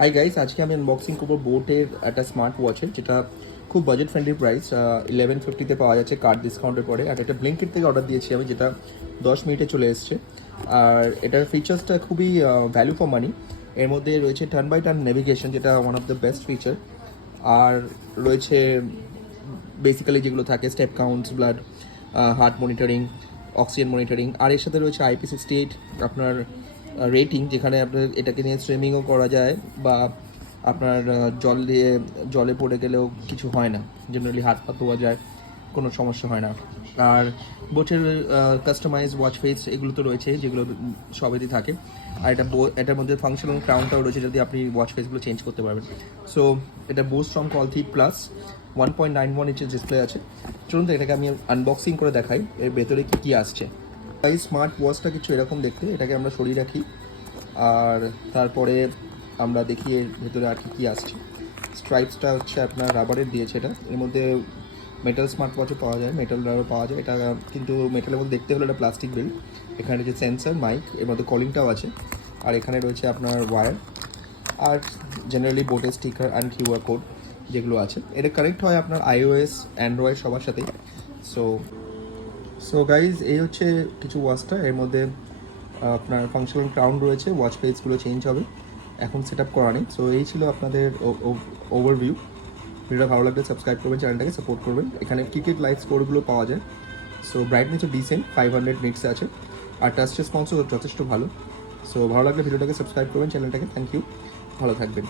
Hi guys, আজকে আমি unboxing করবো বোটের একটা স্মার্ট ওয়াচের, যেটা খুব বাজেট ফ্রেন্ডলি প্রাইস 1150-তে পাওয়া যাচ্ছে কার্ড ডিসকাউন্টের পরে। আর এটা ব্লিঙ্কিট থেকে অর্ডার দিয়েছি আমি, যেটা 10 মিনিটে চলে এসছে। আর এটার ফিচার্সটা খুবই ভ্যালু ফর মানি। এর মধ্যে রয়েছে টার্ন বাই টার্ন নেভিগেশন, যেটা one of the best feature. আর রয়েছে বেসিক্যালি যেগুলো থাকে step counts, blood, heart monitoring, oxygen monitoring. আর এর সাথে রয়েছে IP68 আপনার রেটিং, যেখানে আপনার এটাকে নিয়ে সুইমিংও করা যায়, বা আপনার জলে পড়ে গেলেও কিছু হয় না, জেনারেলি হাত পা ধোয়া যায়, কোনো সমস্যা হয় না। আর বোটের কাস্টমাইজ ওয়াচ ফেস এগুলো তো রয়েছে, যেগুলো সবেরই থাকে। আর এটার মধ্যে ফাংশনাল ক্রাউনটাও রয়েছে, যদি আপনি ওয়াচ ফেসগুলো চেঞ্জ করতে পারবেন। সো এটা বোস স্ট্রং কোয়ালিটি প্লাস 1.91 ইঞ্চের ডিসপ্লে আছে। চলুন তো এটাকে আমি আনবক্সিং করে দেখাই এর ভেতরে কী কী আসছে। এই স্মার্ট ওয়াচটা কিছু এরকম দেখতে, এটাকে আমরা সরিয়ে রাখি। আর তারপরে আমরা দেখি এর ভেতরে আর কী কী আসছে। স্ট্রাইপসটা হচ্ছে আপনার রাবারের দিয়েছে এটা। এর মধ্যে মেটাল স্মার্ট ওয়াচও পাওয়া যায়, মেটালেরও পাওয়া যায় এটা, কিন্তু মেটালের মধ্যে দেখতে হলে এটা প্লাস্টিক বিল্ড। এখানে রয়েছে সেন্সার, মাইক, এর মধ্যে কলিংটাও আছে। আর এখানে রয়েছে আপনার ওয়্যার, আর জেনারেলি বোটের স্টিকার অ্যান্ড কিউআর কোড যেগুলো আছে। এটা কানেক্ট হয় আপনার iOS, অ্যান্ড্রয়েড সবার সাথেই। সো গাইজ, এই হচ্ছে কিছু ওয়াচটা। এর মধ্যে আপনার ফাংশনাল ক্রাউন রয়েছে, ওয়াচ পেজগুলো চেঞ্জ হবে, এখন সেট আপ করা নেই। সো এই ছিল আপনাদের ওভারভিউ। ভিডিওটা ভালো লাগলে সাবস্ক্রাইব করবেন, চ্যানেলটাকে সাপোর্ট করবেন। এখানে ক্রিকেট লাইভ স্কোরগুলো পাওয়া যায়। সো ব্রাইটনেসও ডিসেন্ট, 500 নিটস আছে। আর টাচ রেসপন্সও যথেষ্ট ভালো। সো ভালো লাগলে ভিডিওটাকে সাবস্ক্রাইব করবেন, চ্যানেলটাকে। থ্যাংক ইউ, ভালো থাকবেন।